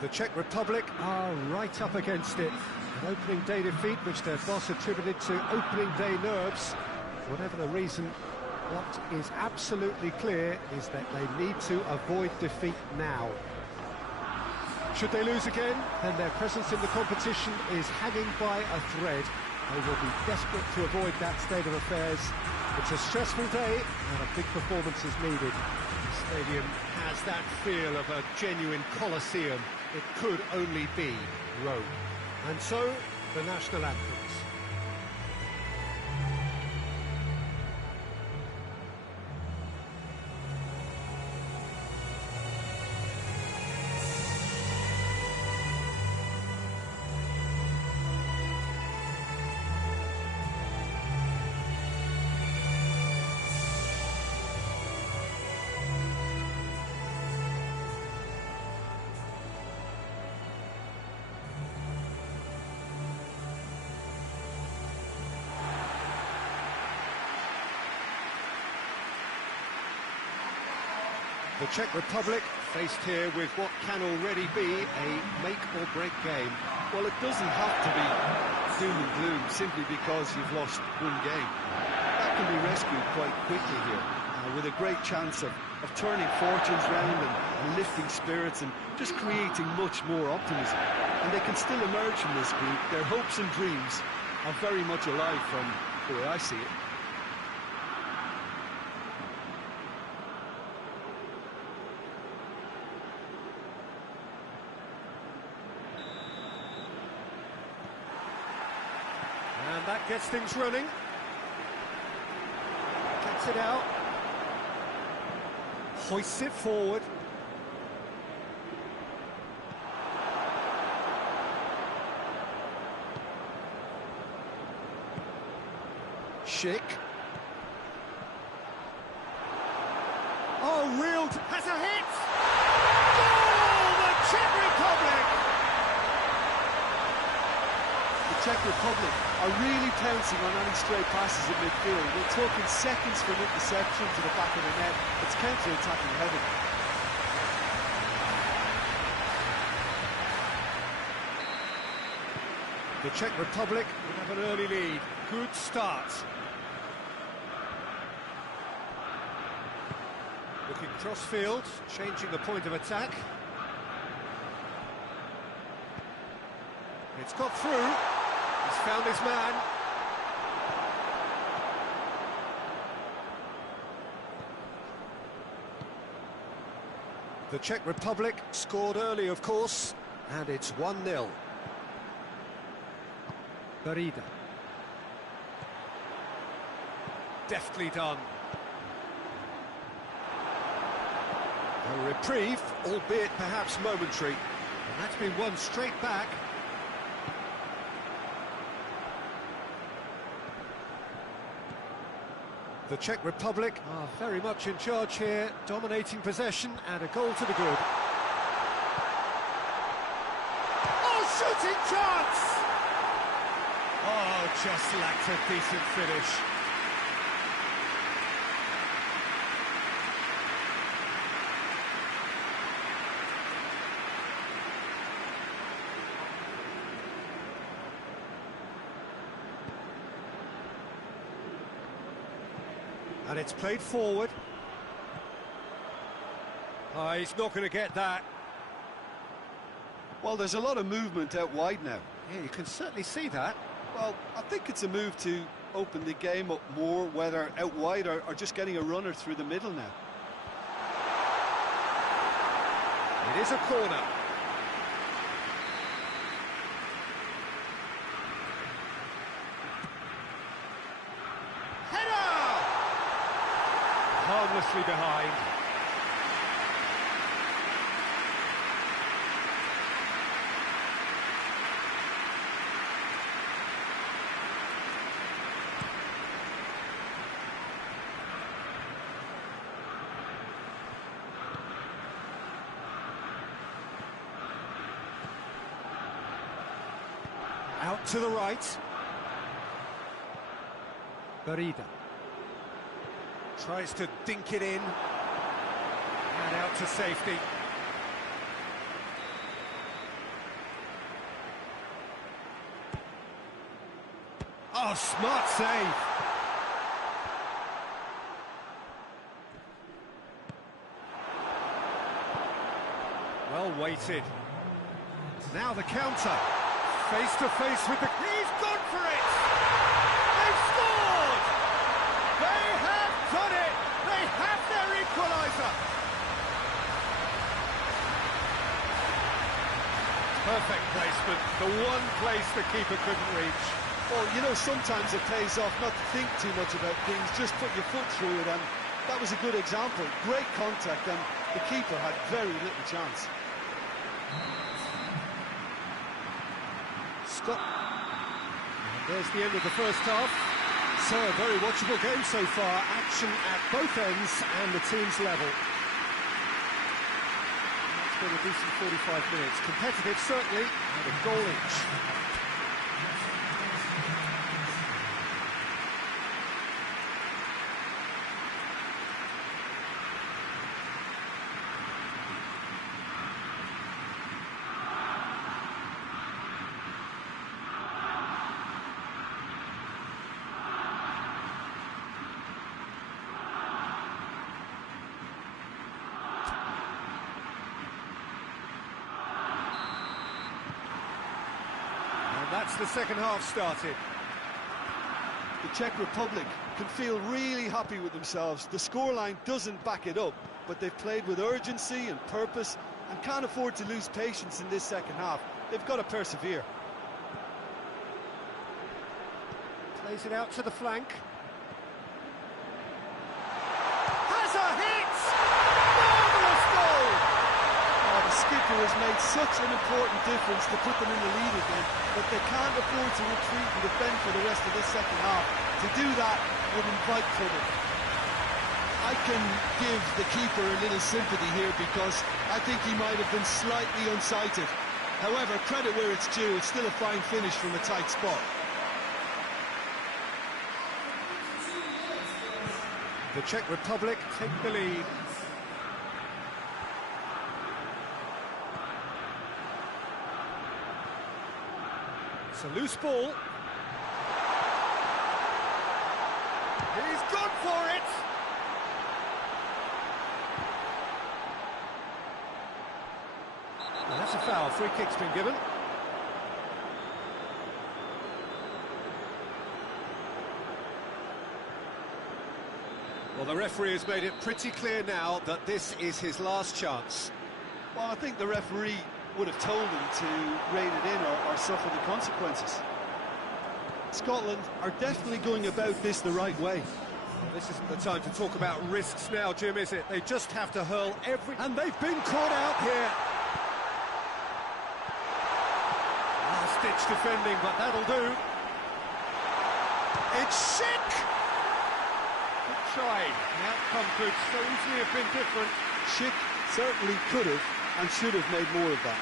The Czech Republic are right up against it. An opening day defeat which their boss attributed to opening day nerves. Whatever the reason, what is absolutely clear is that they need to avoid defeat now. Should they lose again, then their presence in the competition is hanging by a thread. They will be desperate to avoid that state of affairs. It's a stressful day and a big performance is needed. The stadium has that feel of a genuine Colosseum. It could only be Rome. And so, the national anthems. The Czech Republic faced here with what can already be a make-or-break game. Well, it doesn't have to be doom and gloom simply because you've lost one game. That can be rescued quite quickly here, with a great chance of turning fortunes round and lifting spirits and just creating much more optimism. And they can still emerge from this group. Their hopes and dreams are very much alive from the way I see it. And that gets things running. Gets it out. Hoists it forward. Schick. Oh, reeled. Has a hit! Goal! The Czech Republic! The Czech Republic are really pouncing on any stray passes in midfield. We're talking seconds from interception to the back of the net. It's counter-attacking heavy. The Czech Republic will have an early lead. Good start. Looking cross-field, changing the point of attack. It's got through. He's found his man. The Czech Republic scored early, of course, and it's 1-0. Barida. Deftly done. A reprieve, albeit perhaps momentary. And that's been won straight back. The Czech Republic are very much in charge here, dominating possession and a goal to the good. Oh, shooting chance! Oh, just lacked a decent finish. And it's played forward. Oh, he's not going to get that. Well, there's a lot of movement out wide now. Yeah, you can certainly see that. Well, I think it's a move to open the game up more, whether out wide or just getting a runner through the middle now. It is a corner. Harmlessly behind. Out to the right. Barida. Tries to dink it in. And out to safety. Oh, smart save. Well weighted. Now the counter. Face to face with the... He's gone for it! They've scored! They have done it! They have their equaliser! Perfect placement, the one place the keeper couldn't reach. Well, you know, sometimes it pays off not to think too much about things, just put your foot through it, and that was a good example. Great contact, and the keeper had very little chance. Scott. And there's the end of the first half. So a very watchable game so far. Action at both ends and the team's level. It's been a decent 45 minutes. Competitive, certainly, and a goal each. That's the second half started. The Czech Republic can feel really happy with themselves. The scoreline doesn't back it up, but they've played with urgency and purpose and can't afford to lose patience in this second half. They've got to persevere. Plays it out to the flank. Has a hit! Marvellous goal! Oh, the skipper has made such an important difference to put them in the lead again, but they can't afford to retreat and defend for the rest of this second half. To do that would invite trouble. I can give the keeper a little sympathy here because I think he might have been slightly unsighted. However, credit where it's due, it's still a fine finish from a tight spot. The Czech Republic take the lead. It's a loose ball. He's gone for it! Well, that's a foul. Free kick's been given. Well, the referee has made it pretty clear now that this is his last chance. Well, I think the referee would have told him to rein it in or suffer the consequences. Scotland are definitely going about this the right way. Well, this isn't the time to talk about risks now, Jim, is it? They just have to hurl every... And they've been caught out here. Last-ditch defending, but that'll do. It's Schick! Good try. The outcome could so easily have been different. Schick certainly could have and should have made more of that.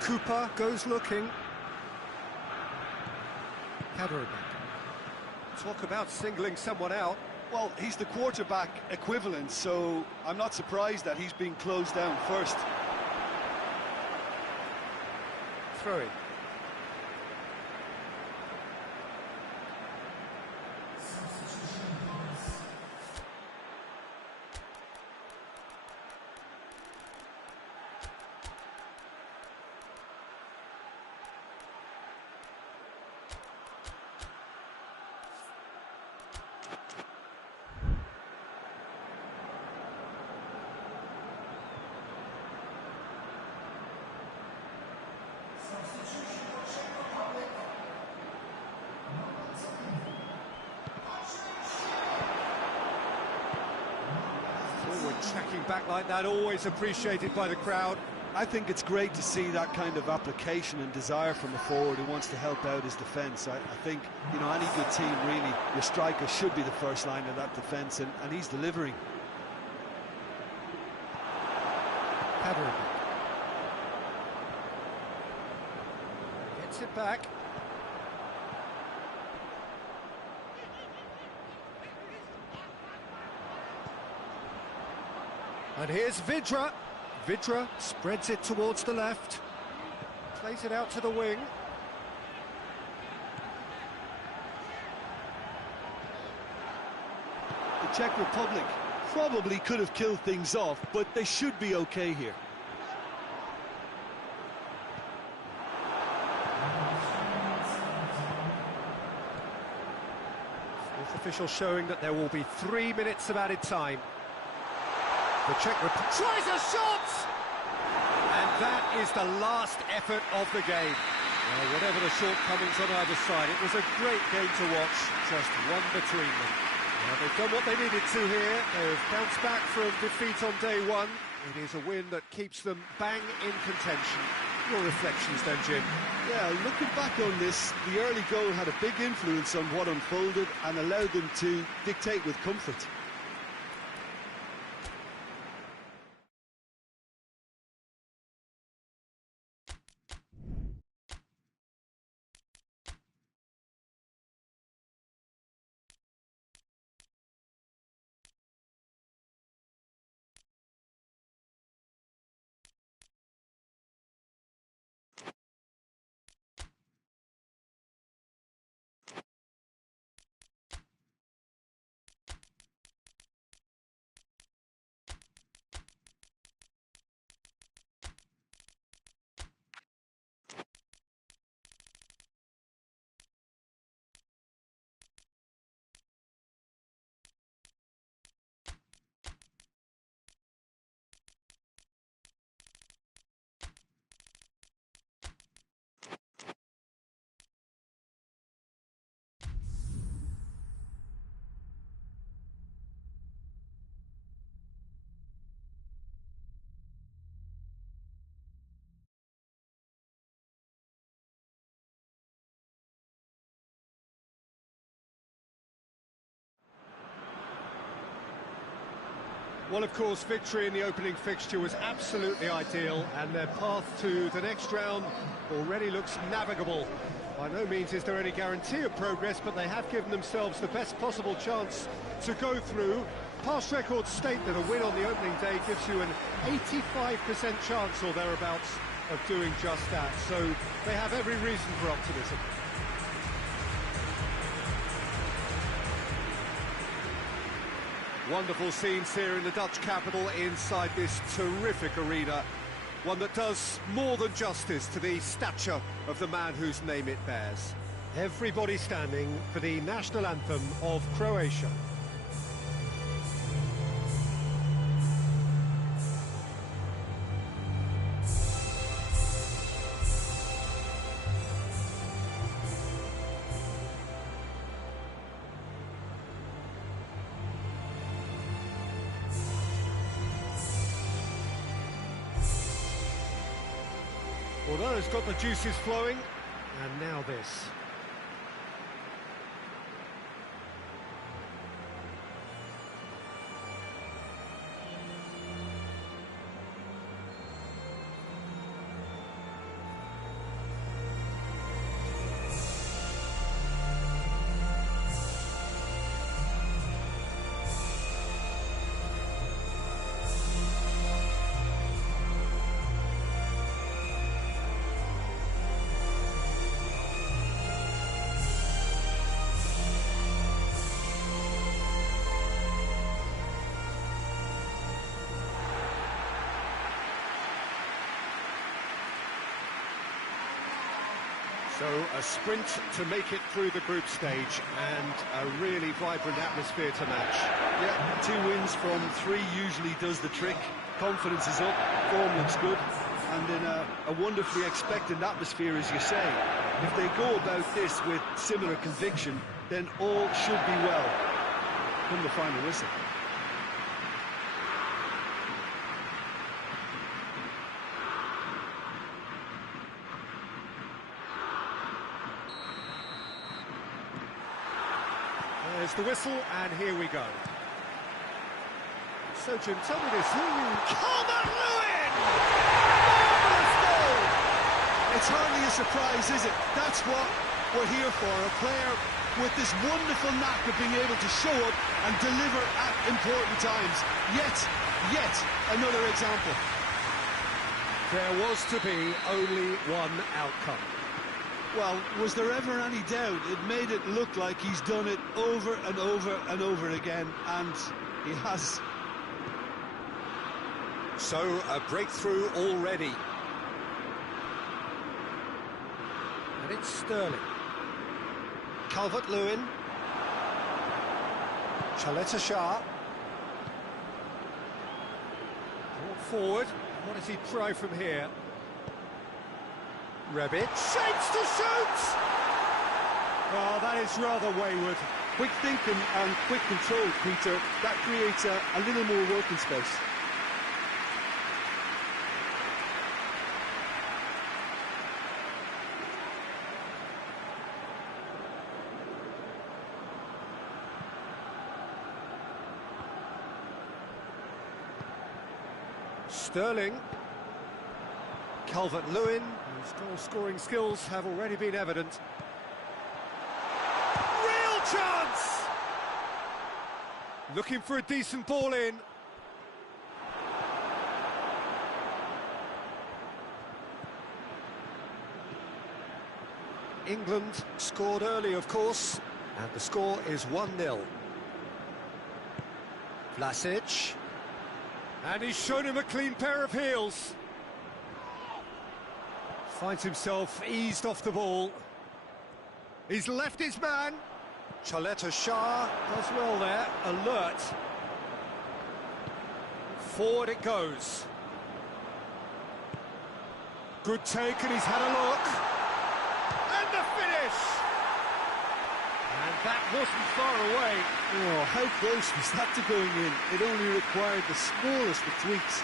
Cooper goes looking. Cadderback. Talk about singling someone out. Well, he's the quarterback equivalent, so I'm not surprised that he's being closed down first. Throw it. Tracking back like that, always appreciated by the crowd. I think it's great to see that kind of application and desire from a forward who wants to help out his defence. I think, you know, any good team, really, your striker should be the first line of that defence, and he's delivering. Cadderback. Gets it back. And here's Vidra. Vidra spreads it towards the left. Plays it out to the wing. The Czech Republic probably could have killed things off, but they should be okay here. Fourth official showing that there will be 3 minutes of added time. The Czech Republic tries a shot! And that is the last effort of the game. Well, whatever the shortcomings on either side, it was a great game to watch, just one between them. Well, they've done what they needed to here. They've bounced back from defeat on day one. It is a win that keeps them bang in contention. Your reflections then, Jim? Yeah, looking back on this, the early goal had a big influence on what unfolded and allowed them to dictate with comfort. Well, of course, victory in the opening fixture was absolutely ideal, and their path to the next round already looks navigable. By no means is there any guarantee of progress, but they have given themselves the best possible chance to go through. Past records state that a win on the opening day gives you an 85% chance or thereabouts of doing just that, so they have every reason for optimism. Wonderful scenes here in the Dutch capital inside this terrific arena. One that does more than justice to the stature of the man whose name it bears. Everybody standing for the national anthem of Croatia. Well, that has got the juices flowing, and now this. So a sprint to make it through the group stage, and a really vibrant atmosphere to match. Yeah, 2 wins from 3 usually does the trick. Confidence is up, form looks good, and in a wonderfully expectant atmosphere, as you say. If they go about this with similar conviction, then all should be well. Come the final whistle. There's the whistle, and here we go. So, Jim, tell me this, who you... Calvert-Lewin! Marvellous goal! It's hardly a surprise, is it? That's what we're here for, a player with this wonderful knack of being able to show up and deliver at important times. Yet, Yet another example. There was to be only one outcome. Well, was there ever any doubt? It made it look like he's done it over and over and over again, and he has. So, a breakthrough already. And it's Sterling. Calvert-Lewin. Shah. Brought forward. What does he try from here? Rebic shapes to shoot! Oh, that is rather wayward. Quick thinking and quick control, Peter. That creates a little more working space. Sterling. Calvert-Lewin, whose goal-scoring skills have already been evident. Real chance! Looking for a decent ball in. England scored early, of course, and the score is 1-0. Vlasic. And he's shown him a clean pair of heels. Finds himself eased off the ball. He's left his man. Shah does well there, alert. Forward it goes. Good take, and he's had a look. And the finish! And that wasn't far away. Oh, how close was that to going in? It only required the smallest of tweaks.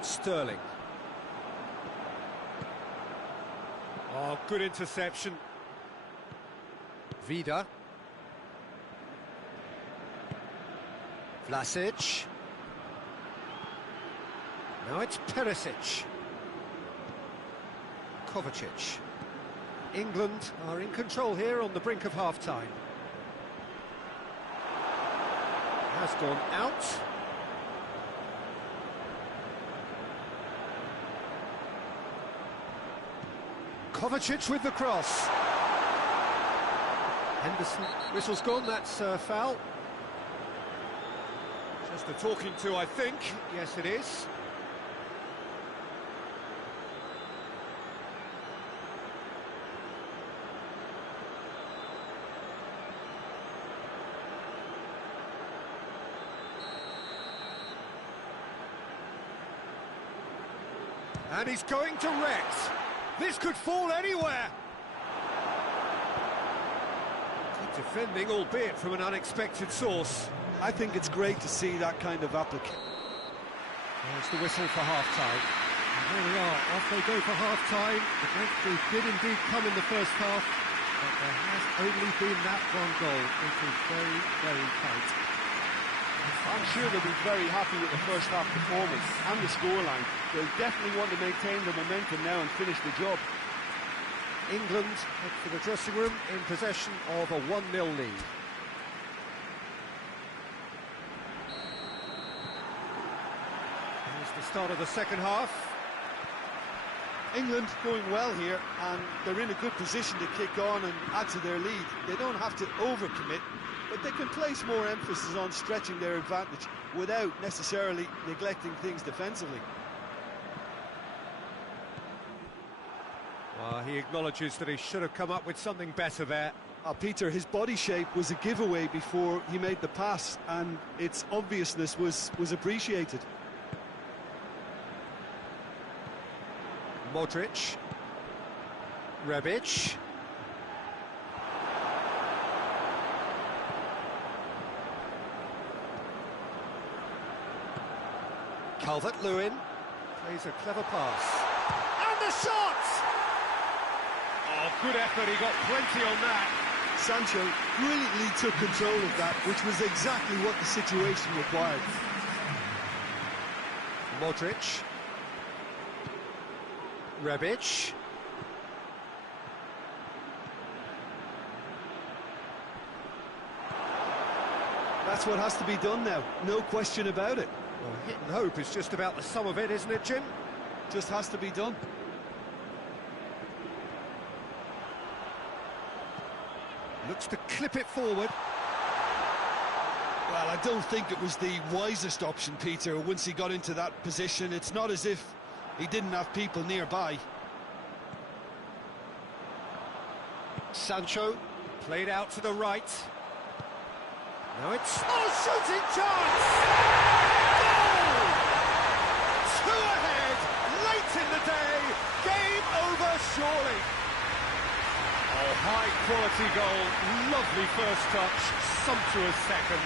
Sterling. Oh, good interception. Vida. Vlasic. Now it's Perisic. Kovacic. England are in control here on the brink of half-time. Has gone out. Kovacic with the cross. Henderson, whistle's gone, that's foul. Just a talking to, I think. Yes, it is. And he's going direct. This could fall anywhere. Good defending, albeit from an unexpected source. I think it's great to see that kind of application. There's the whistle for half-time. And there we are, off they go for half-time. The breakthrough did indeed come in the first half, but there has only been that one goal. It is very, very tight. I'm sure they'll be very happy with the first half performance and the scoreline. They'll definitely want to maintain the momentum now and finish the job. England head for the dressing room in possession of a 1-0 lead. Here's the start of the second half. England going well here, and they're in a good position to kick on and add to their lead. They don't have to overcommit, but they can place more emphasis on stretching their advantage without necessarily neglecting things defensively. He acknowledges that he should have come up with something better there. Peter, his body shape was a giveaway before he made the pass, and its obviousness was appreciated. Modric. Rebic. Calvert-Lewin plays a clever pass. And the shot! Oh, good effort, he got plenty on that. Sancho brilliantly took control of that, which was exactly what the situation required. Modric. Rebic. That's what has to be done now, no question about it. Well, hit and hope is just about the sum of it, isn't it, Jim? Just has to be done. Looks to clip it forward. Well, I don't think it was the wisest option, Peter, once he got into that position. It's not as if he didn't have people nearby. Sancho, played out to the right. Now it's... Oh, shooting chance! Goal! Two ahead, late in the day, game over surely. Oh, high-quality goal, lovely first touch, sumptuous second.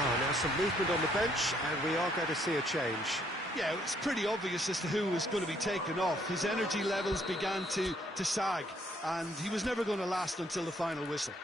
Oh, now some movement on the bench, and we are going to see a change. Yeah, it's pretty obvious as to who was going to be taken off. His energy levels began to sag, and he was never going to last until the final whistle.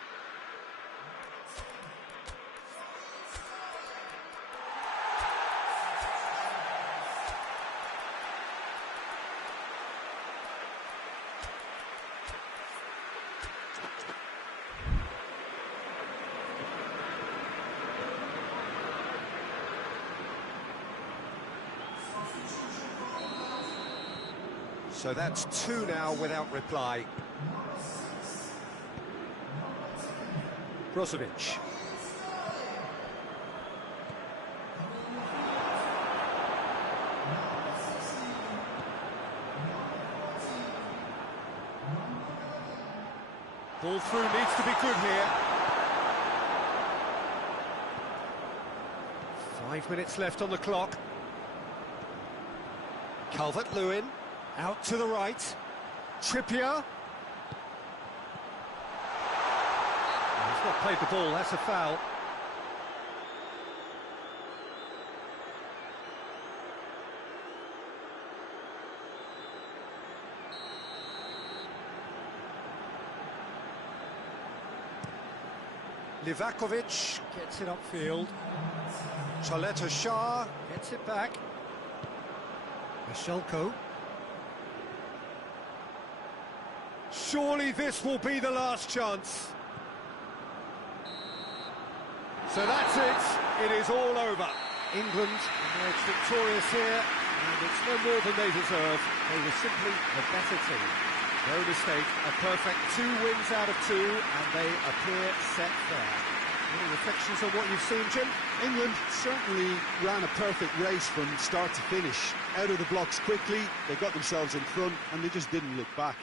So that's two now without reply. Brozovic. Ball through needs to be good here. 5 minutes left on the clock. Calvert-Lewin. Out to the right. Trippier. He's not played the ball, that's a foul. Livakovic gets it upfield. Choleta Shah gets it back. Michelko. Surely this will be the last chance. So that's it. It is all over. England emerged victorious here, and it's no more than they deserve. They were simply the better team. No mistake, a perfect 2 wins out of 2, and they appear set fair. Any reflections on what you've seen, Jim? England certainly ran a perfect race from start to finish. Out of the blocks quickly, they got themselves in front, and they just didn't look back.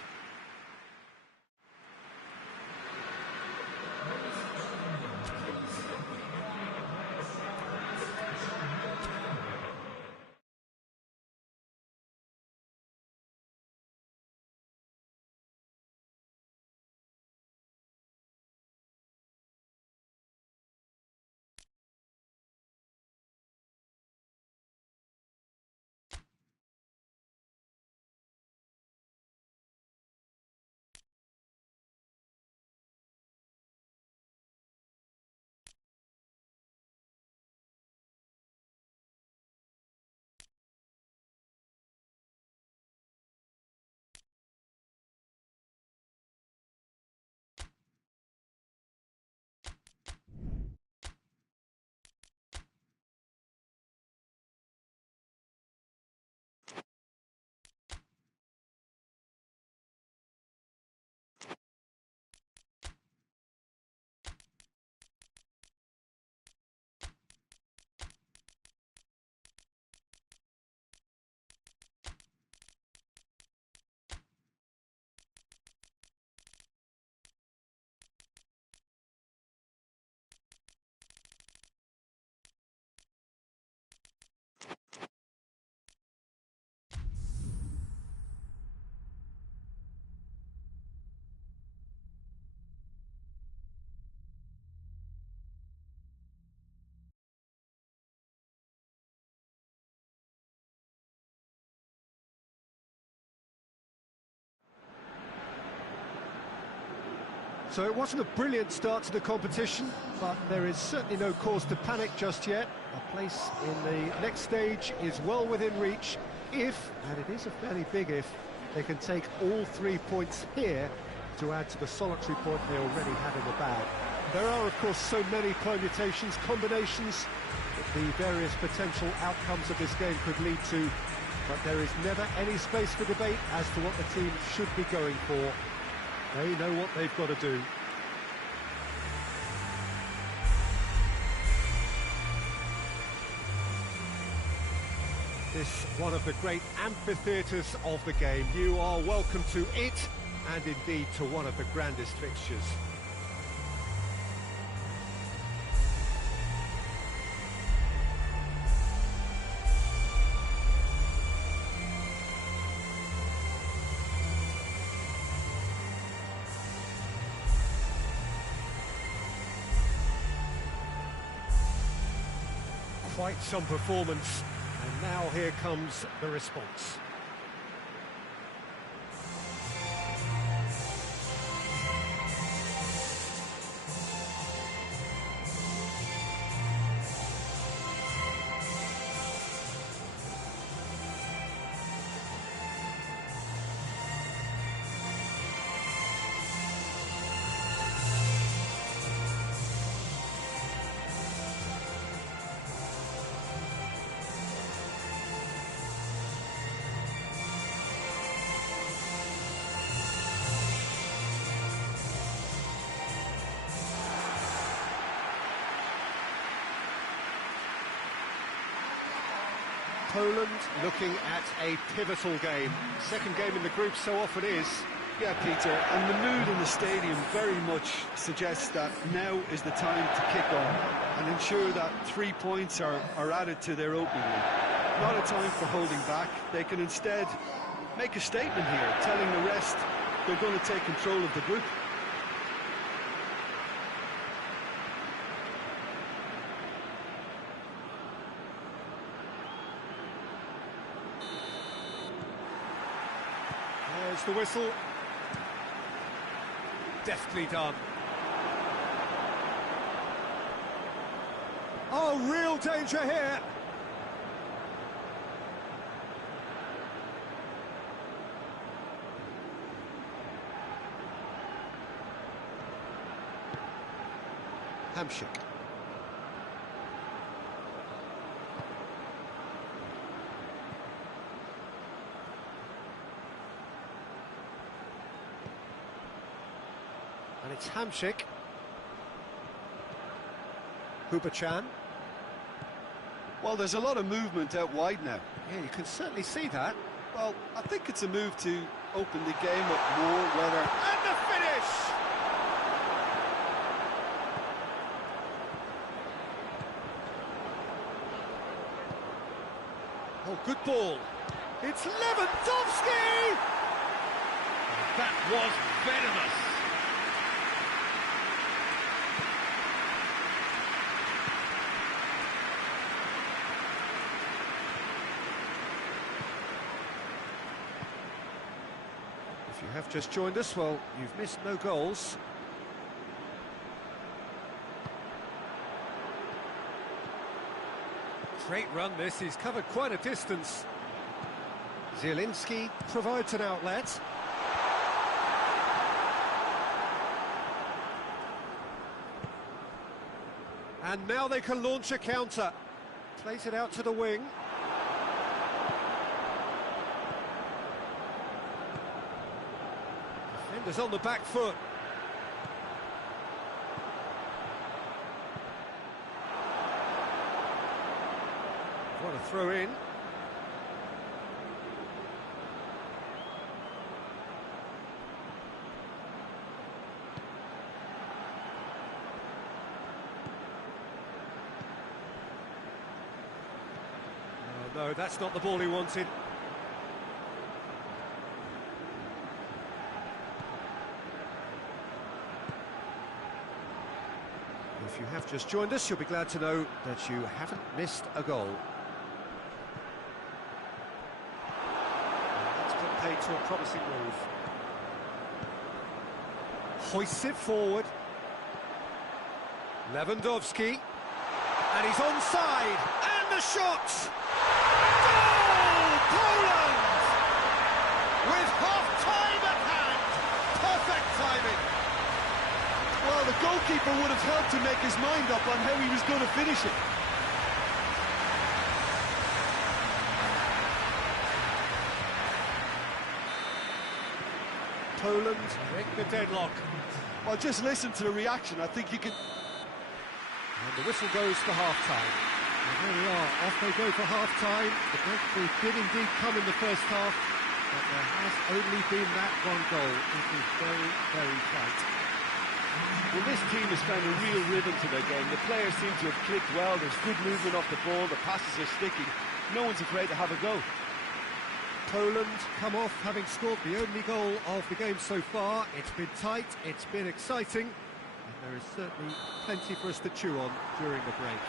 So it wasn't a brilliant start to the competition, but there is certainly no cause to panic just yet. A place in the next stage is well within reach if, and it is a fairly big if, they can take all 3 points here to add to the solitary point they already have in the bag. There are, of course, so many permutations, combinations that the various potential outcomes of this game could lead to, but there is never any space for debate as to what the team should be going for. They know what they've got to do. This one of the great amphitheatres of the game. You are welcome to it, and indeed to one of the grandest fixtures. Quite some performance, and now here comes the response. Poland looking at a pivotal game. Second game in the group so often is. Yeah, Peter, and the mood in the stadium very much suggests that now is the time to kick on and ensure that 3 points are added to their opening run. Not a time for holding back. They can instead make a statement here, telling the rest they're going to take control of the group. There's the whistle. Deftly done. Oh, real danger here. Hamsik. And it's Hamsik. Hubachan. Well, there's a lot of movement out wide now. Yeah, you can certainly see that. Well, I think it's a move to open the game up more, whether... And the finish! Oh, good ball. It's Lewandowski! That was venomous. If you have just joined us, well, you've missed no goals. Great run this, he's covered quite a distance. Zielinski provides an outlet. And now they can launch a counter. Plays it out to the wing. Defenders on the back foot. What a throw in. Oh, no, that's not the ball he wanted. If you have just joined us, you'll be glad to know that you haven't missed a goal. That's been paid to a promising move. hoists it forward. Lewandowski, and he's onside, and the shot! Goal! Poland! With half-time at hand, perfect timing. Well, the goalkeeper would have helped to make his mind up on how he was going to finish it. Poland break the deadlock. Well, just listen to the reaction. I think you can... And the whistle goes for half-time. And there we are, off they go for half-time. The breakthrough did indeed come in the first half, but there has only been that one goal. It is very, very tight. Well, this team has found a real rhythm to their game. The players seem to have clicked well. There's good movement off the ball. The passes are sticking. No one's afraid to have a go. Poland come off having scored the only goal of the game so far. It's been tight, it's been exciting, and there is certainly plenty for us to chew on during the break.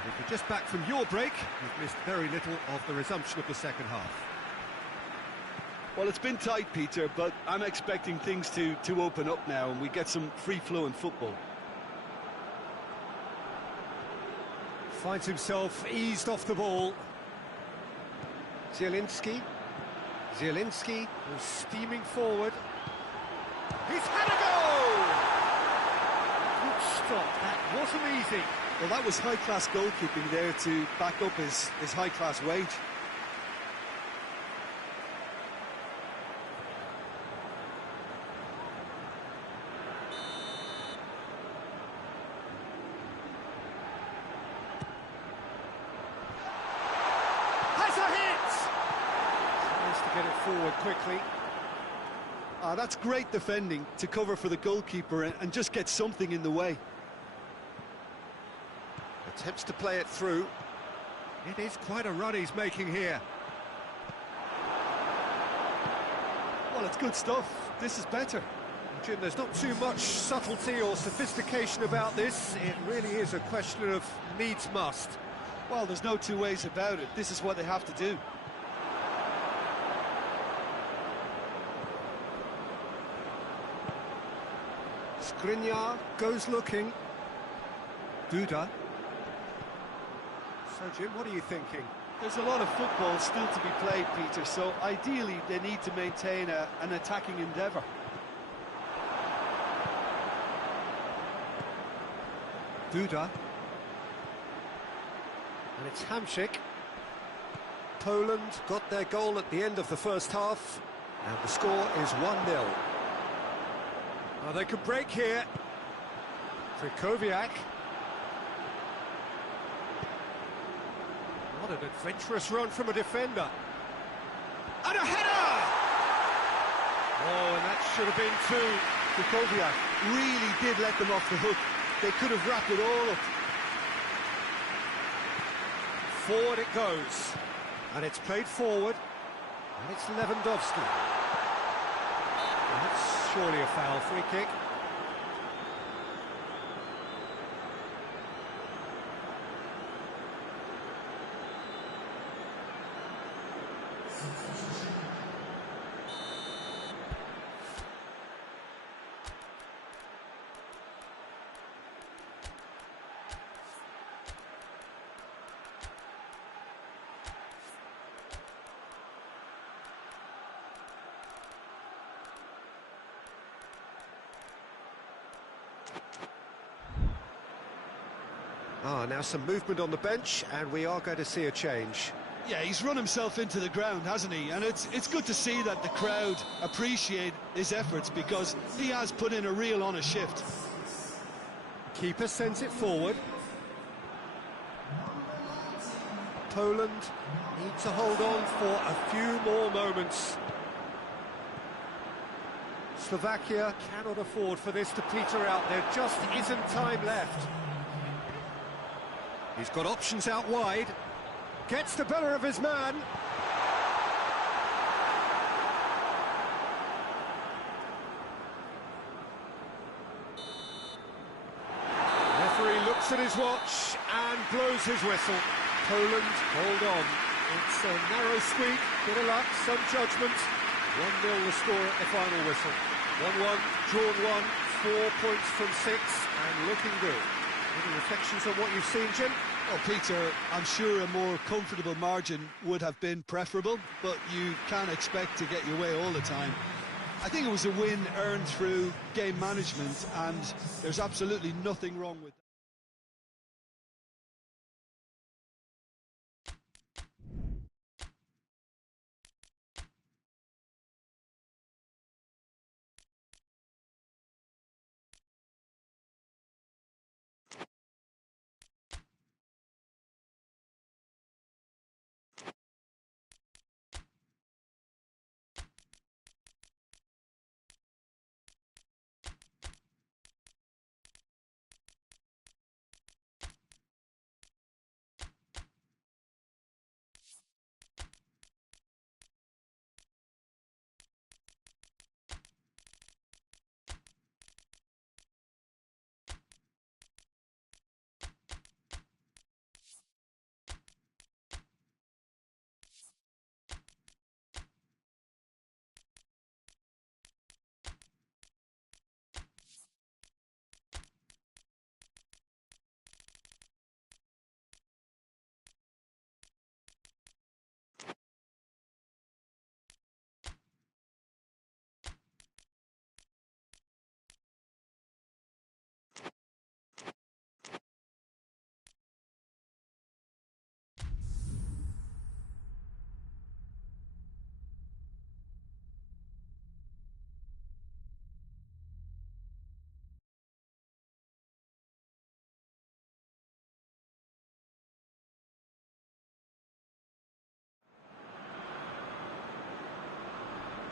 And if you're just back from your break, you've missed very little of the resumption of the second half. Well, it's been tight, Peter, but I'm expecting things to open up now and we get some free-flowing football. Finds himself eased off the ball. Zielinski goes steaming forward. He's had a goal! Good stop, that wasn't easy. Well, that was high-class goalkeeping there to back up his high-class wage. Get it forward quickly. That's great defending to cover for the goalkeeper and just get something in the way. Attempts to play it through. It is quite a run he's making here. Well, it's good stuff. This is better. Jim, there's not too much subtlety or sophistication about this. It really is a question of needs must. Well, there's no two ways about it. This is what they have to do. Skriniar goes looking. Duda. So, Jim, what are you thinking? There's a lot of football still to be played, Peter, so ideally they need to maintain an attacking endeavour. Duda. And it's Hamsik. Poland got their goal at the end of the first half, and the score is 1-0. Oh, they could break here. Krychowiak. What an adventurous run from a defender. And a header! Oh, and that should have been two. Krychowiak really did let them off the hook. They could have wrapped it all up. Forward it goes. And it's played forward. And it's Lewandowski. That's surely a foul, free kick. Now some movement on the bench, and we are going to see a change. Yeah, he's run himself into the ground, hasn't he? And it's good to see that the crowd appreciate his efforts because he has put in a real honest shift. Keeper sends it forward. Poland need to hold on for a few more moments. Slovakia cannot afford for this to peter out. There just isn't time left. He's got options out wide. Gets the better of his man. Referee looks at his watch and blows his whistle. Poland hold on. It's a narrow squeak, bit of luck, some judgment. 1-0 the score at the final whistle. 1-1, drawn 1, 4 points from 6, and looking good. Any reflections on what you've seen, Jim? Well, Peter, I'm sure a more comfortable margin would have been preferable, but you can't expect to get your way all the time. I think it was a win earned through game management, and there's absolutely nothing wrong with that.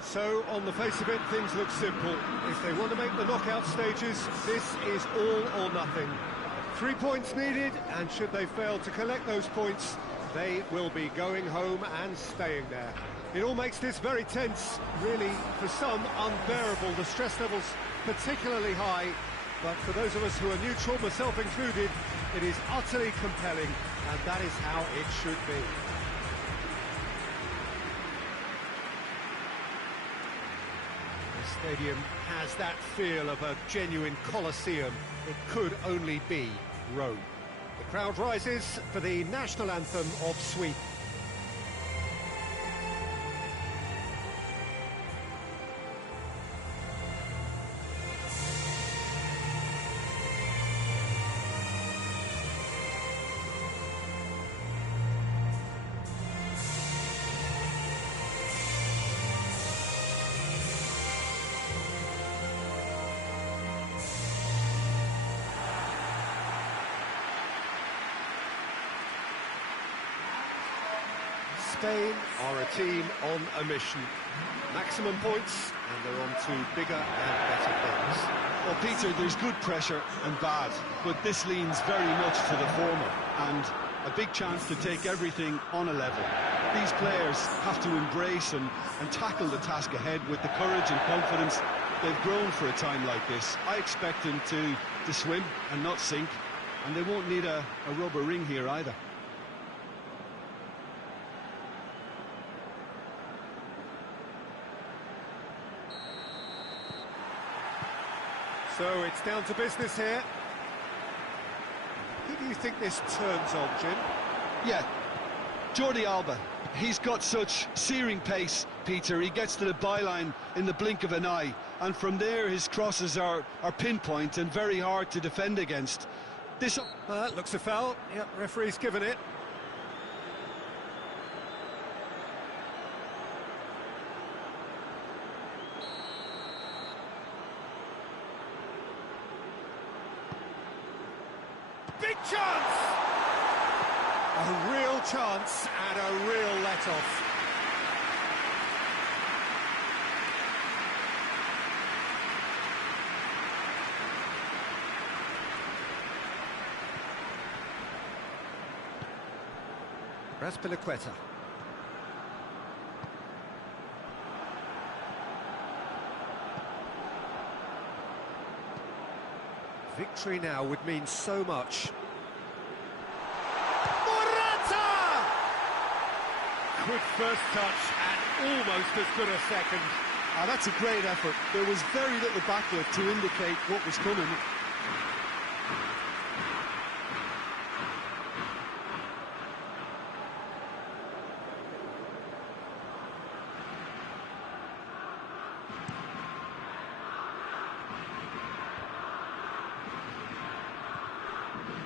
So, on the face of it, things look simple. If they want to make the knockout stages, this is all or nothing. 3 points needed, and should they fail to collect those points, they will be going home and staying there. It all makes this very tense, really, for some, unbearable. The stress level's particularly high, but for those of us who are neutral, myself included, it is utterly compelling, and that is how it should be. The stadium has that feel of a genuine Colosseum. It could only be Rome. The crowd rises for the national anthem of Sweden. Spain are a team on a mission. Maximum points, and they're on to bigger and better things. Well, Peter, there's good pressure and bad, but this leans very much to the former, and a big chance to take everything on a level. These players have to embrace and tackle the task ahead with the courage and confidence they've grown for a time like this. I expect them to swim and not sink, and they won't need a rubber ring here either. So it's down to business here. Who do you think this turns on, Jim? Yeah, Jordi Alba. He's got such searing pace, Peter. He gets to the byline in the blink of an eye, and from there his crosses are pinpoint and very hard to defend against. This looks a foul. Yep, referee's given it. Big chance! A real chance and a real let-off. Raspilicueta. Victory now would mean so much. Morata! Good first touch and almost as good a second. Ah, that's a great effort. There was very little backlift to indicate what was coming.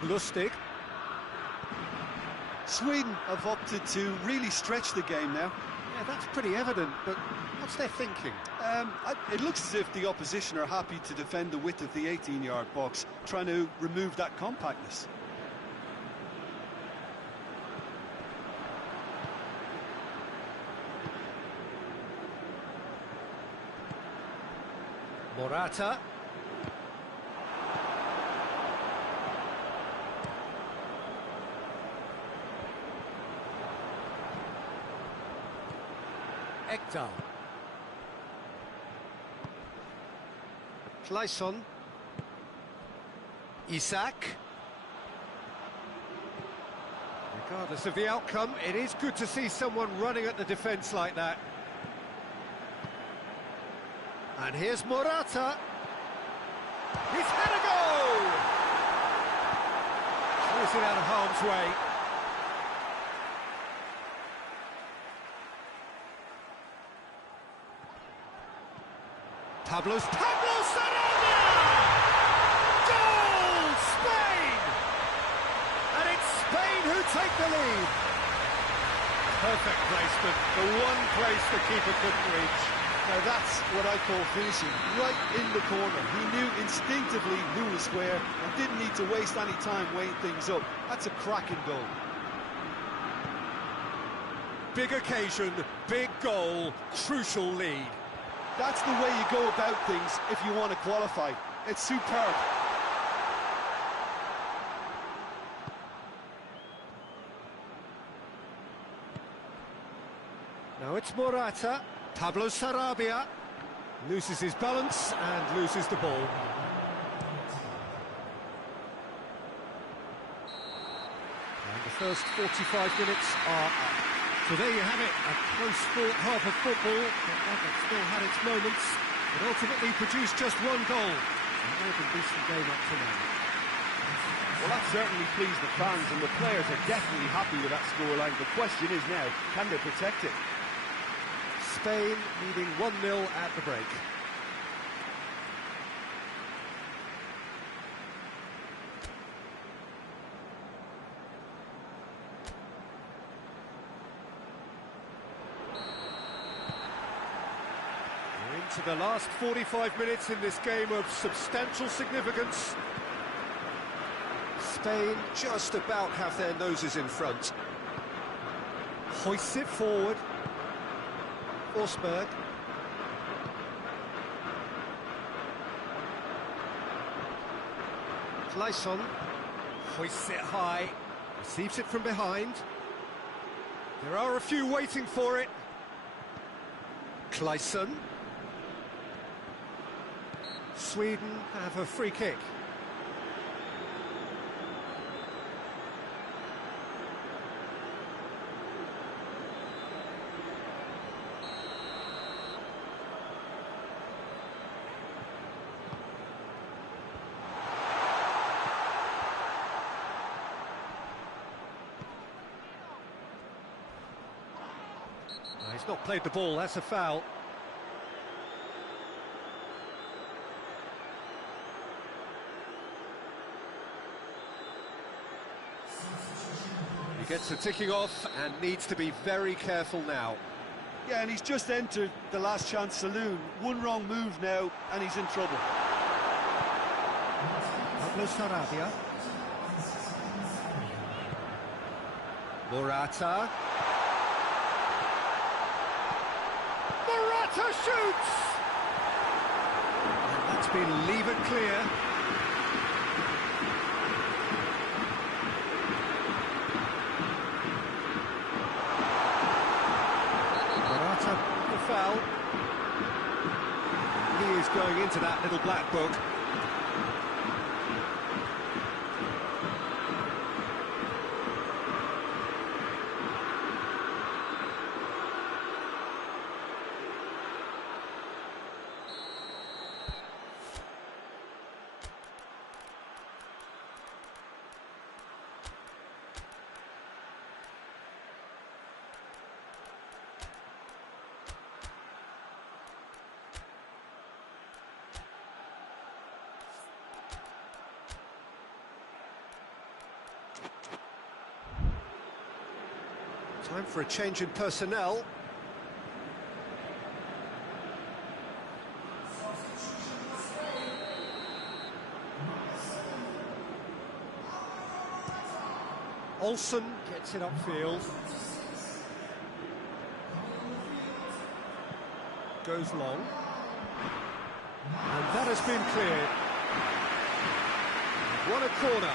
Lustig. Sweden have opted to really stretch the game now. Yeah, that's pretty evident, but what's their thinking? It looks as if the opposition are happy to defend the width of the 18-yard box, trying to remove that compactness. Morata. Ekdal. Kleisson. Isak. Regardless of the outcome, it is good to see someone running at the defence like that. And here's Morata. He's had a go! Clears it out of harm's way. Pablo Sarabia! Goal! Spain! And it's Spain who take the lead. Perfect placement, the one place the keeper couldn't reach. Now that's what I call finishing, right in the corner. He knew instinctively who was where and didn't need to waste any time weighing things up. That's a cracking goal. Big occasion, big goal, crucial lead. That's the way you go about things if you want to qualify. It's superb. Now it's Morata. Pablo Sarabia loses his balance and loses the ball. And the first 45 minutes are up. So there you have it, a close-fought half of football, but one that still had its moments, but ultimately produced just one goal. A more than decent game up to now. Well, that certainly pleased the fans, and the players are definitely happy with that scoreline. The question is now, can they protect it? Spain leading 1-0 at the break. We're into the last 45 minutes in this game of substantial significance. Spain just about have their noses in front. Hoists it forward. Forsberg. Kleisson hoists it high, receives it from behind. There are a few waiting for it. Kleisson. Sweden have a free kick. He's not played the ball, that's a foul. He gets the ticking off and needs to be very careful now. Yeah, and he's just entered the last chance saloon. One wrong move now, and he's in trouble. Pablo Sarabia. Morata. Morata shoots! And that's been levered clear. Morata, the foul. He is going into that little black book. Time for a change in personnel. Olsen gets it upfield. Goes long. And that has been cleared. What a corner.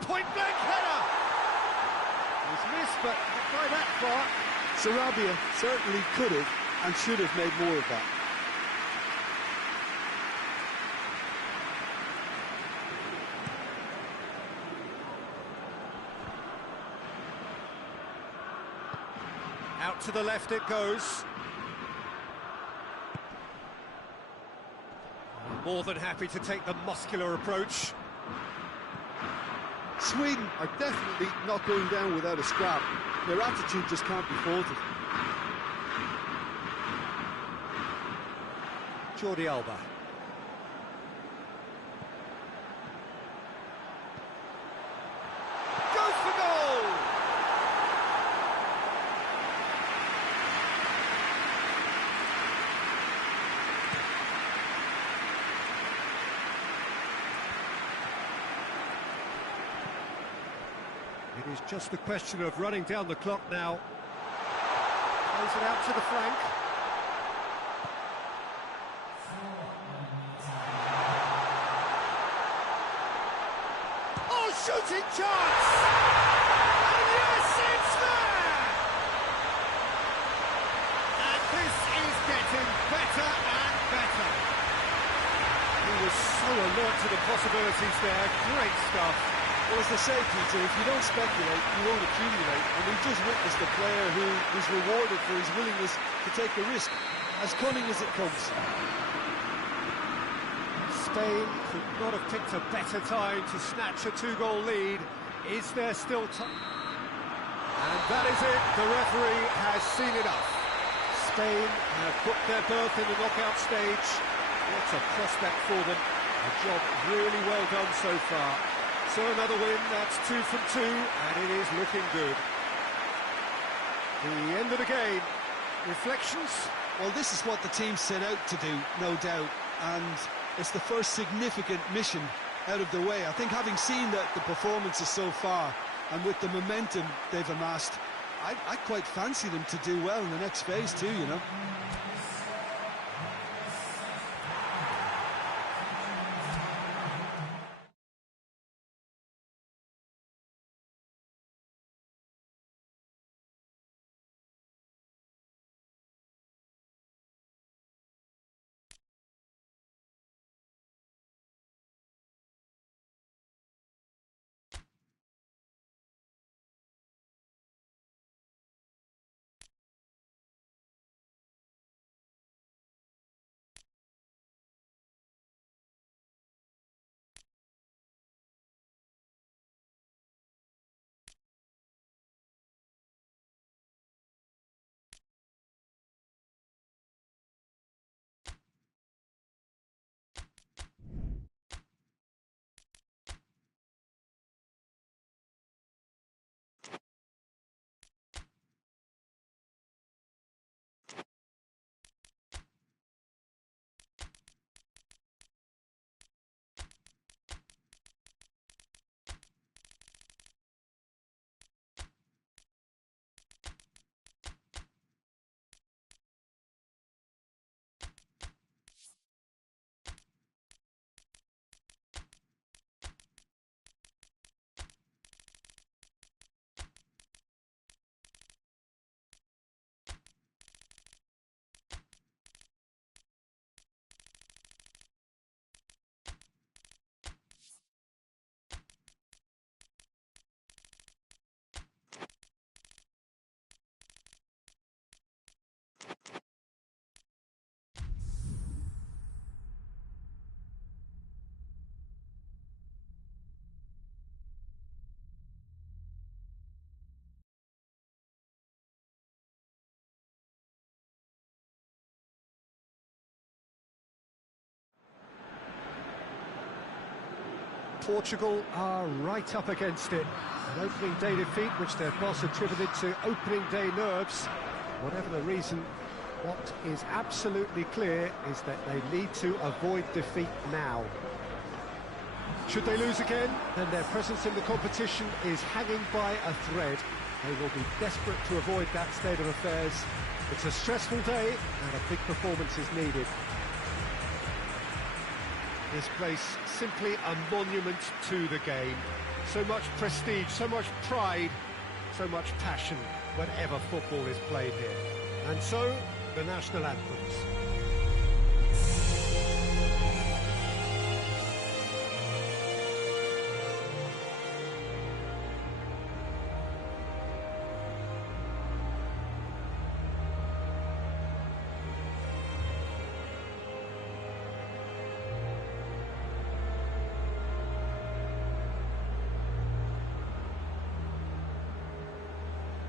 Point-blank header! It's missed, but not by that far. Sarabia certainly could have and should have made more of that. Out to the left it goes. More than happy to take the muscular approach. Sweden are definitely not going down without a scrap. Their attitude just can't be faulted. Jordi Alba. Goes for goal! It is just a question of running down the clock now. Plays it out to the flank. Oh, shooting chance! And yes, it's there! And this is getting better and better. He was so alert to the possibilities there. Great stuff. Well, as they say, Peter, if you don't speculate, you won't accumulate. And we've just witnessed a player who was rewarded for his willingness to take the risk, as cunning as it comes. Spain could not have picked a better time to snatch a two-goal lead. Is there still time? And that is it. The referee has seen enough. Spain have booked their berth in the knockout stage. What a prospect for them. A job really well done so far. So another win, that's 2 from 2, and it is looking good. The end of the game. Reflections? Well, this is what the team set out to do, no doubt. And it's the first significant mission out of the way. I think having seen the performances so far, and with the momentum they've amassed, I quite fancy them to do well in the next phase too, you know. Portugal are right up against it. An opening day defeat which their boss attributed to opening day nerves. Whatever the reason, what is absolutely clear is that they need to avoid defeat now. Should they lose again, then their presence in the competition is hanging by a thread. They will be desperate to avoid that state of affairs. It's a stressful day and a big performance is needed. This place simply a monument to the game. So much prestige, so much pride, so much passion whenever football is played here. And so, the national anthems.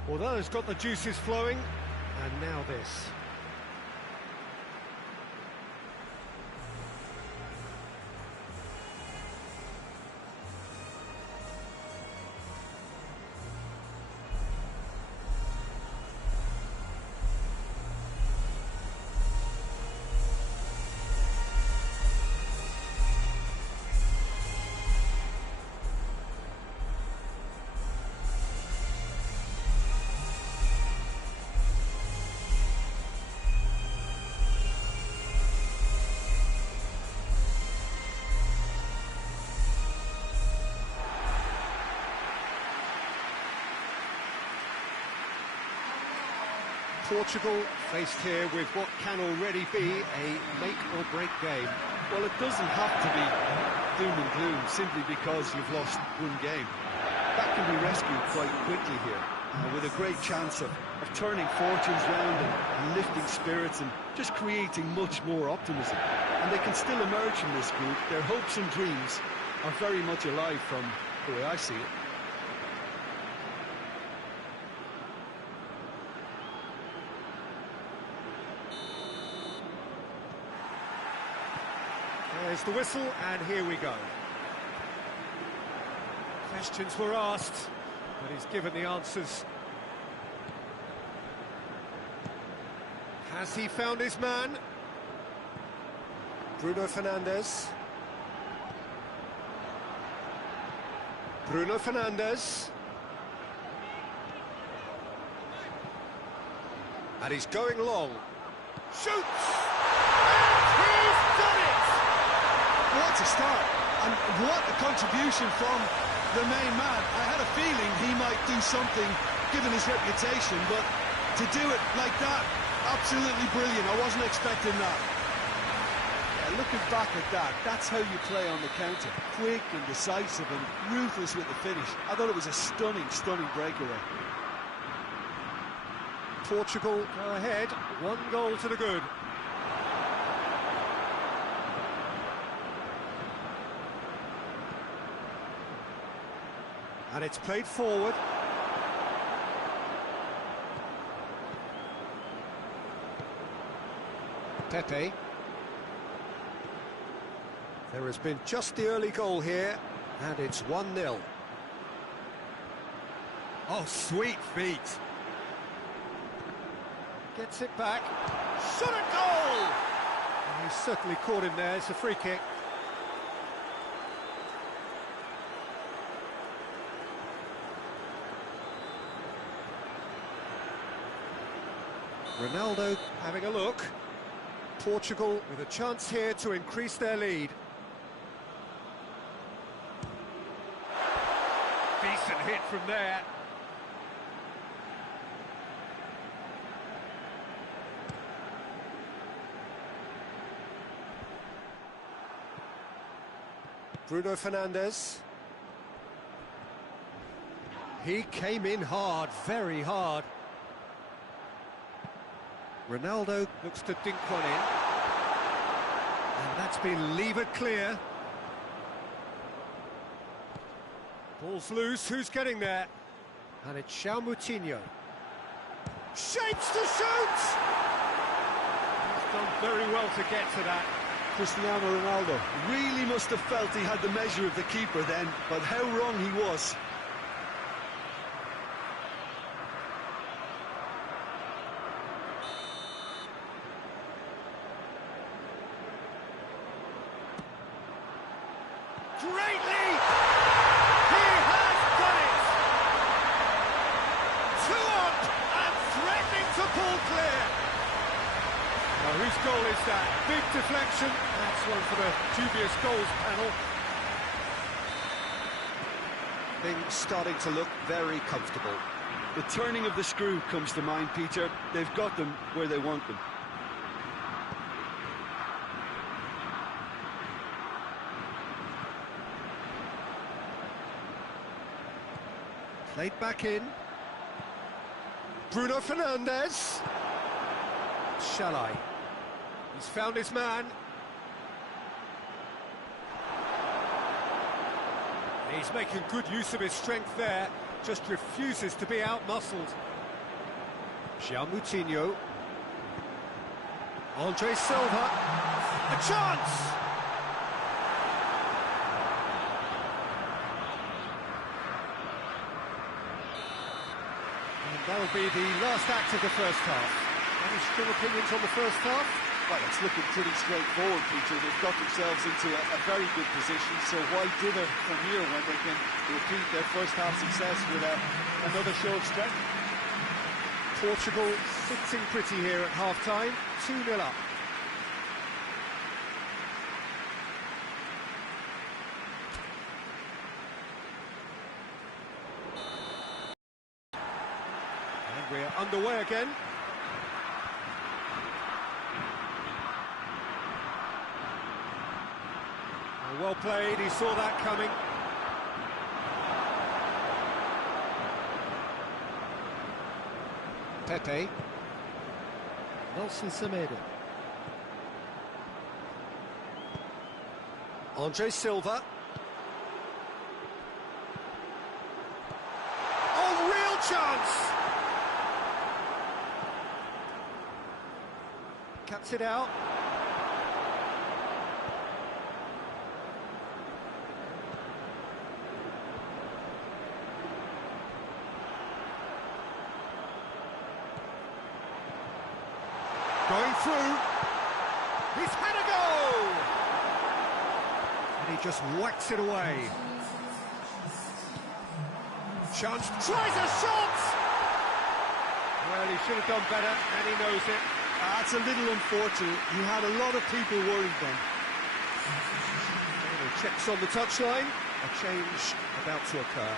Well, those got the juices flowing, and now this. Portugal faced here with what can already be a make-or-break game. Well, it doesn't have to be doom and gloom simply because you've lost one game. That can be rescued quite quickly here, with a great chance of turning fortunes round and lifting spirits and just creating much more optimism. And they can still emerge from this group. Their hopes and dreams are very much alive from the way I see it. There's the whistle, and here we go. Questions were asked, but he's given the answers. Has he found his man? Bruno Fernandes. Bruno Fernandes. And he's going long. Shoots! And he's done it! What a start, and what a contribution from the main man. I had a feeling he might do something, given his reputation, but to do it like that, absolutely brilliant. I wasn't expecting that. Yeah, looking back at that, that's how you play on the counter. Quick and decisive and ruthless with the finish. I thought it was a stunning, stunning breakaway. Portugal go ahead, 1 goal to the good. And it's played forward. Pepe. There has been just the early goal here, and it's 1-0. Oh, sweet feet. Gets it back. Shot a goal! And he's certainly caught him there. It's a free kick. Ronaldo having a look. Portugal with a chance here to increase their lead. Decent hit from there. Bruno Fernandes. He came in hard, very hard. Ronaldo looks to dink one in. And that's been levered clear. Ball's loose, who's getting there? And it's Moutinho. Shapes to shoot! He's done very well to get to that. Cristiano Ronaldo. Really must have felt he had the measure of the keeper then, but how wrong he was. Great lead! He has done it! 2 on and threatening to pull clear. Now, whose goal is that? Big deflection. That's one for the dubious goals panel. Things starting to look very comfortable. The turning of the screw comes to mind, Peter. They've got them where they want them. Played back in. Bruno Fernandes. Shalai. He's found his man. He's making good use of his strength there. Just refuses to be out-muscled. João Moutinho. Andre Silva. A chance! That'll be the last act of the first half. Any strong opinions on the first half? Well, it's looking pretty straightforward, Peter. They've got themselves into a very good position, so why dither from here when they can repeat their first half success with another show of strength? Portugal sitting pretty here at half-time, 2-0 up. We're underway again. Well played, he saw that coming. Pepe. Nelson Semedo. Andre Silva. Oh, real chance! Cuts it out. Going through. He's had a go! And he just whacks it away. Chance. Tries a shot! Well, he should have done better, and he knows it. That's a little unfortunate. You had a lot of people worried then. Checks on the touchline. A change about to occur.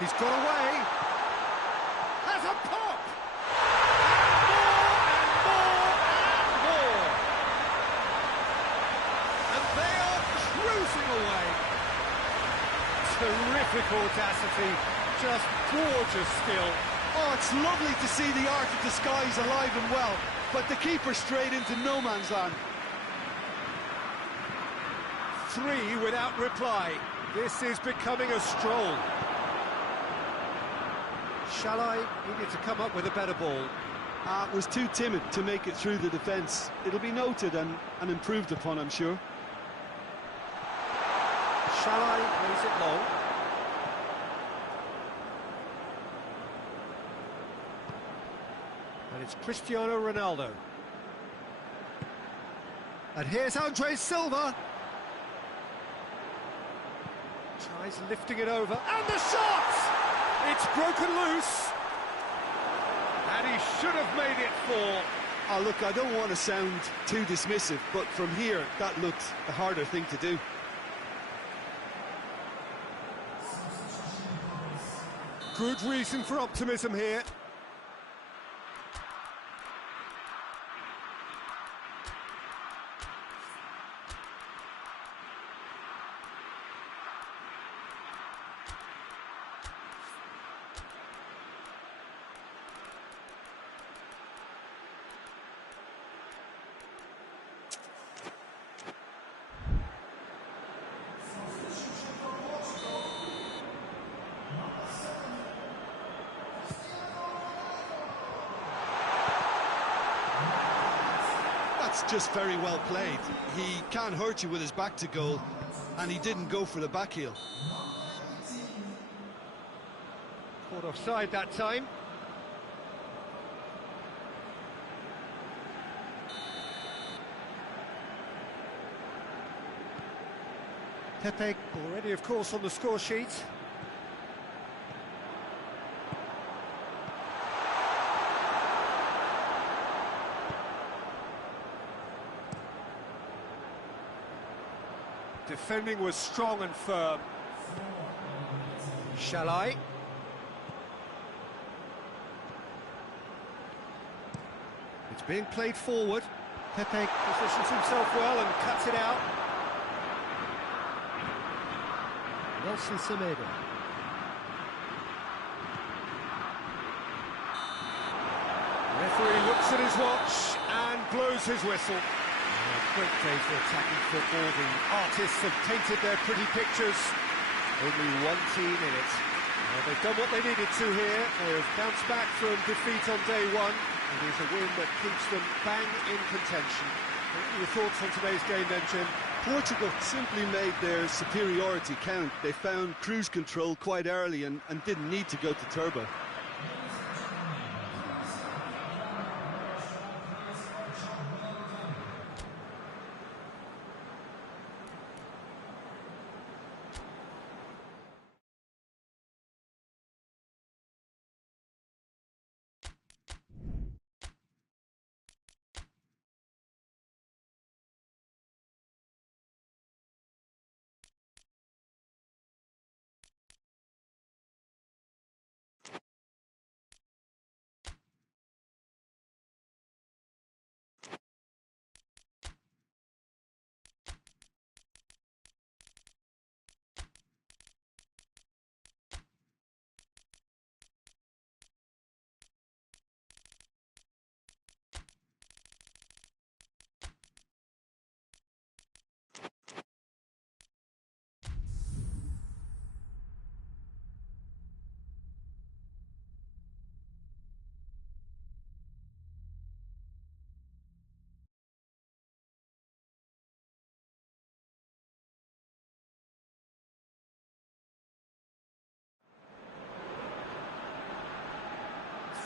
He's got away. Has a pop! Away. Terrific audacity, just gorgeous skill. Oh, it's lovely to see the art of disguise alive and well, but the keeper straight into no man's land. 3 without reply. This is becoming a stroll. Shalai needed to come up with a better ball. Was too timid to make it through the defence. It'll be noted and improved upon, I'm sure. Shalai plays it long. And it's Cristiano Ronaldo. And here's Andre Silva. Tries lifting it over. And the shot! It's broken loose. And he should have made it 4. Oh, look, I don't want to sound too dismissive, but from here, that looked the harder thing to do. Good reason for optimism here. That's just very well played. He can't hurt you with his back to goal, and he didn't go for the back heel. Caught offside that time. Pepe already, of course, on the score sheet. Defending was strong and firm. Shall I? It's being played forward. Pepe positions himself well and cuts it out. Nelson Semedo. Referee looks at his watch and blows his whistle. A great day for attacking football. The artists have painted their pretty pictures. Only one team in it. They've done what they needed to here. They have bounced back from defeat on day one. It is a win that keeps them bang in contention. What are your thoughts on today's game then, Jim? Portugal simply made their superiority count. They found cruise control quite early and didn't need to go to turbo.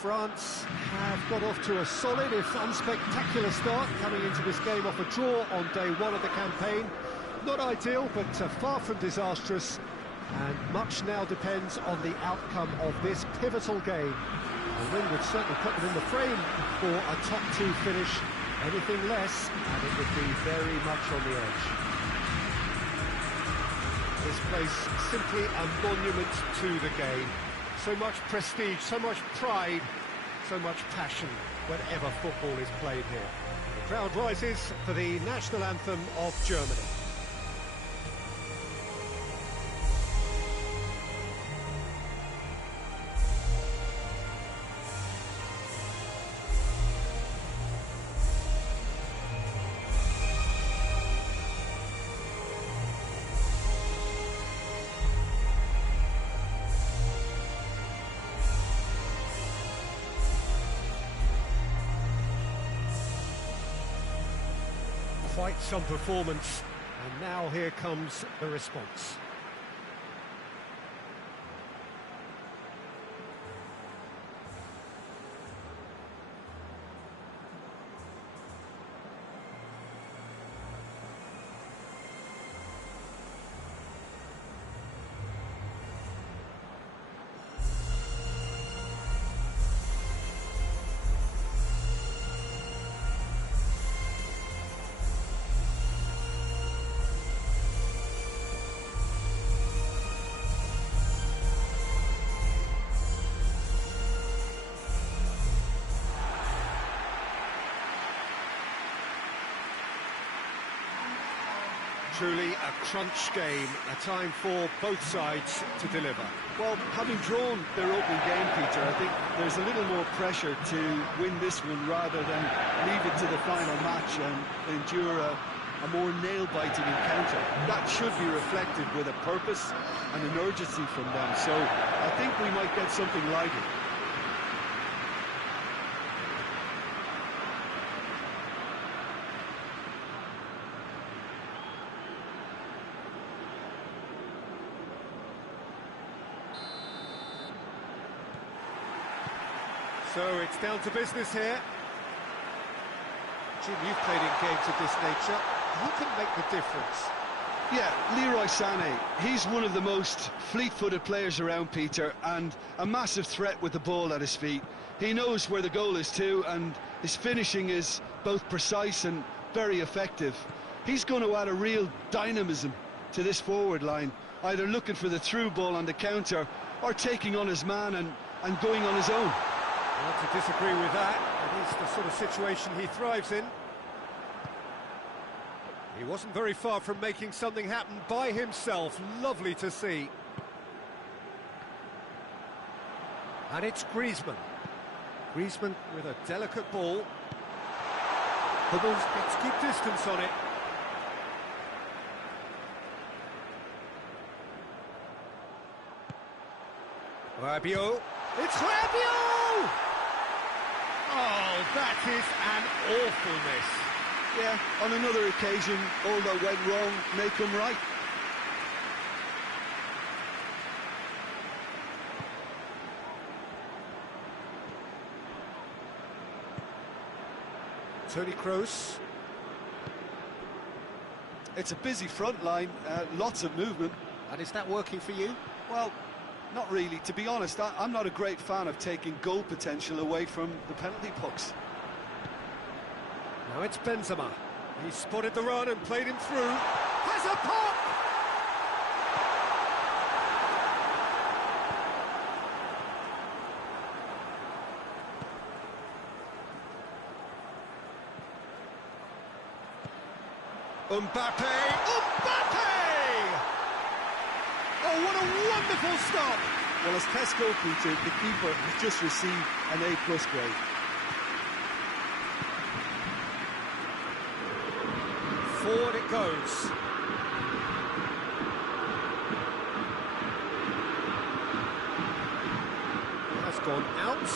France have got off to a solid, if unspectacular start, coming into this game off a draw on day one of the campaign. Not ideal, but far from disastrous, and much now depends on the outcome of this pivotal game. A win would certainly put them in the frame for a top two finish. Anything less, and it would be very much on the edge. This place simply a monument to the game. So much prestige, so much pride, so much passion whenever football is played here. The crowd rises for the national anthem of Germany. Quite some performance, and now here comes the response. Truly a crunch game, a time for both sides to deliver. Well, having drawn their opening game, Peter, I think there's a little more pressure to win this one rather than leave it to the final match and endure a more nail-biting encounter. That should be reflected with a purpose and an urgency from them. So I think we might get something like it. So it's down to business here. Jim, you've played in games of this nature. Who can make the difference? Yeah, Leroy Sané. He's one of the most fleet-footed players around, Peter, and a massive threat with the ball at his feet. He knows where the goal is too, and his finishing is both precise and very effective. He's going to add a real dynamism to this forward line, either looking for the through ball on the counter or taking on his man and going on his own. Not to disagree with that. It is the sort of situation he thrives in. He wasn't very far from making something happen by himself. Lovely to see. And it's Griezmann. Griezmann with a delicate ball. Hummels gets good distance on it. Rabiot. It's Rabiot! Oh, that is an awful miss. Yeah, on another occasion, all that went wrong may come right. Toni Kroos. It's a busy front line, lots of movement. And is that working for you? Well, not really. To be honest, I'm not a great fan of taking goal potential away from the penalty box. Now it's Benzema. He spotted the run and played him through. Has a pop! Mbappe! Oh, what a wonderful stop! Well, as test goalkeeper, the keeper has just received an A+ grade. Forward it goes. Has gone out.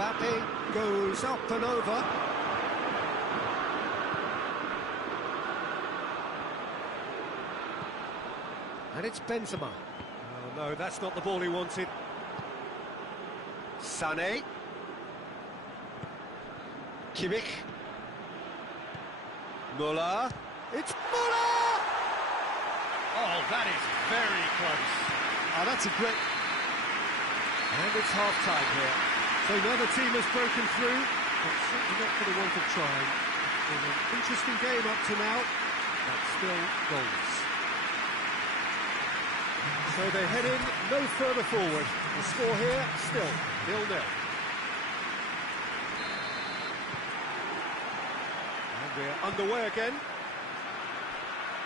Mbappe goes up and over. And it's Benzema. Oh no, that's not the ball he wanted. Sané. Kimmich. Müller. It's Müller! Oh, that is very close. Oh, that's a great... And it's half-time here. So now the team has broken through, but certainly not for the want of trying. It's been an interesting game up to now, but still goals. So they head in no further forward. The score here, still 0-0. And we're underway again.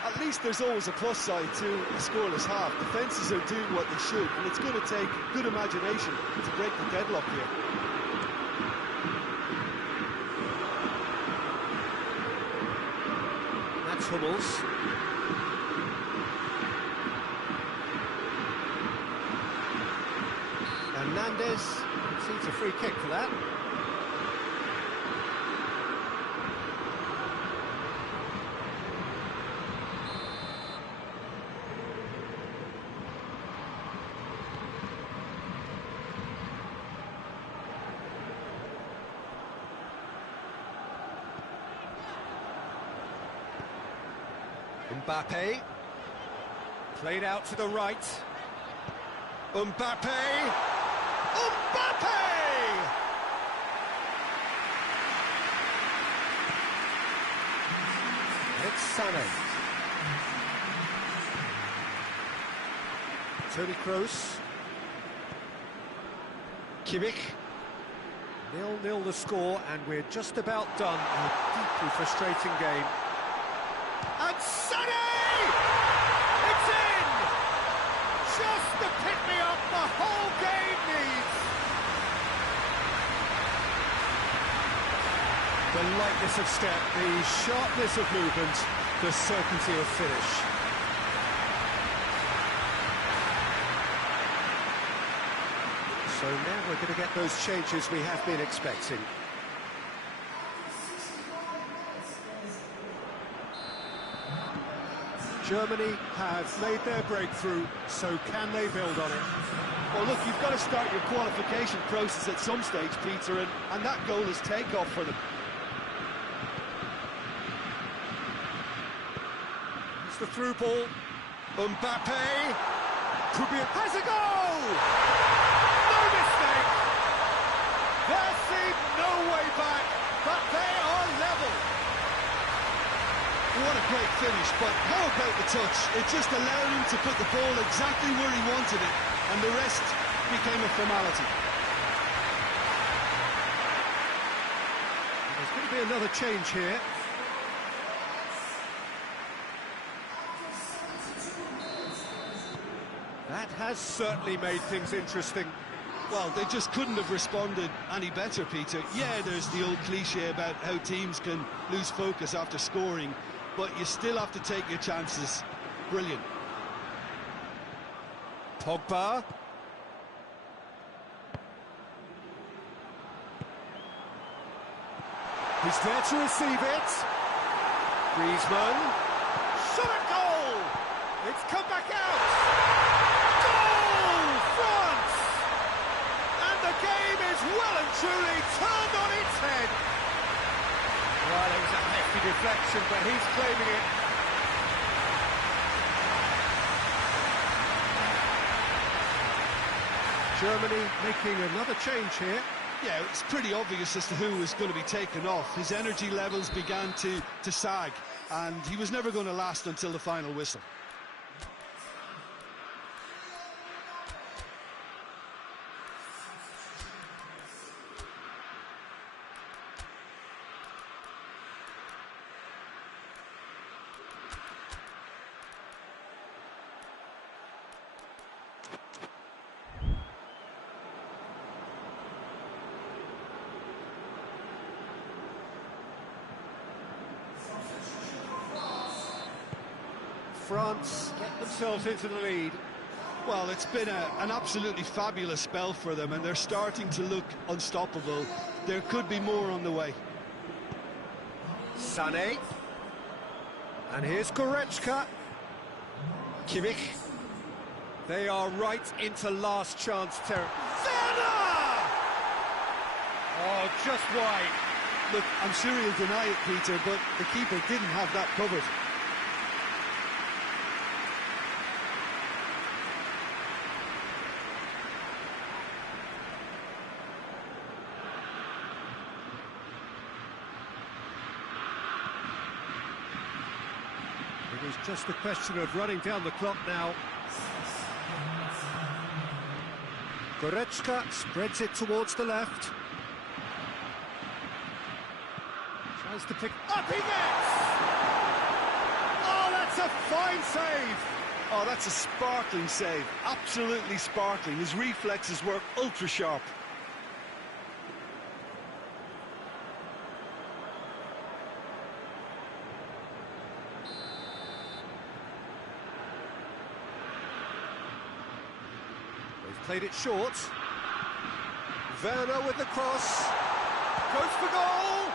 At least there's always a plus side to a scoreless half. Defences are doing what they should, and it's going to take good imagination to break the deadlock here. That's Hummels. Hernandez sees a free kick for that. Mbappe, played out to the right. Mbappe! It's Sané. Toni Kroos. Kimmich. 0-0 the score, and we're just about done. A deeply frustrating game. And Sané! It's in! Just the pick-me-up the whole game needs! The lightness of step, the sharpness of movement, the certainty of finish. So now we're going to get those changes we have been expecting. Germany have made their breakthrough, so can they build on it? Well, look, you've got to start your qualification process at some stage, Peter, and that goal is takeoff for them. It's the through ball. Mbappe could be has a goal! No mistake! There seemed no way back, but they are level. What a great finish, but how about the touch? It just allowed him to put the ball exactly where he wanted it, and the rest became a formality. There's going to be another change here. That has certainly made things interesting. Well, they just couldn't have responded any better, Peter. Yeah, there's the old cliche about how teams can lose focus after scoring, but you still have to take your chances. Brilliant. Pogba. He's there to receive it. Griezmann. Shot at goal! It's come back out! Goal! France! And the game is well and truly turned on its head. Well, it was a hefty deflection, but he's claiming it. Germany making another change here. Yeah, it's pretty obvious as to who was going to be taken off. His energy levels began to sag, and he was never going to last until the final whistle. France get themselves into the lead. Well, it's been an absolutely fabulous spell for them, and they're starting to look unstoppable. There could be more on the way. Sané. And here's Goretzka. Kimmich. They are right into last chance territory. Oh, just wide. Look, I'm sure he'll deny it, Peter, but the keeper didn't have that covered. It is just a question of running down the clock now. Goretzka spreads it towards the left. Tries to pick Up he gets! Oh, that's a fine save! Oh, that's a sparkling save. Absolutely sparkling. His reflexes work ultra sharp. Played it short. Werner with the cross. Goes for goal!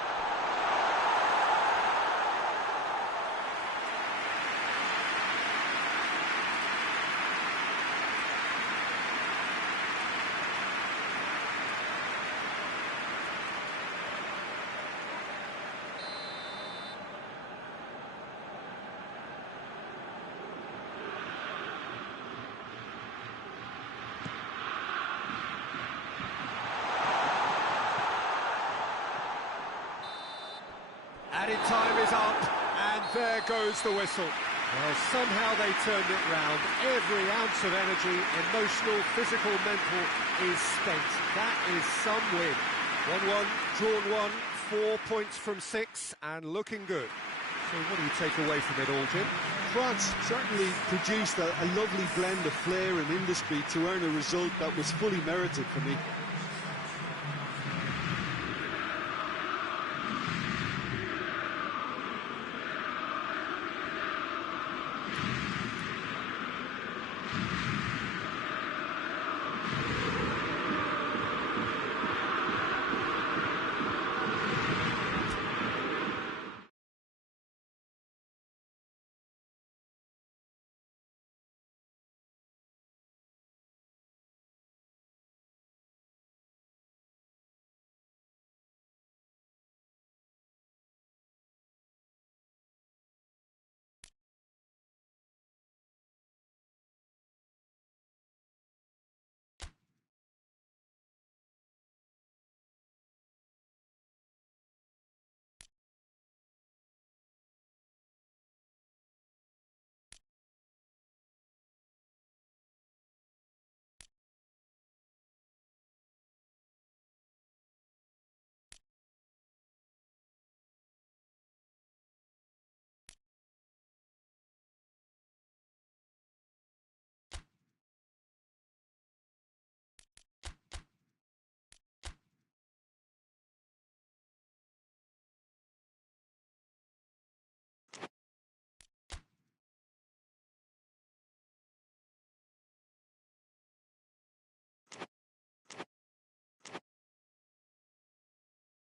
Added time is up, and there goes the whistle. Well, somehow they turned it round. Every ounce of energy, emotional, physical, mental, is spent. That is some win. 1-1, drawn 1, 4 points from 6, and looking good. So what do you take away from it all, Jim? France certainly produced a lovely blend of flair and industry to earn a result that was fully merited for me.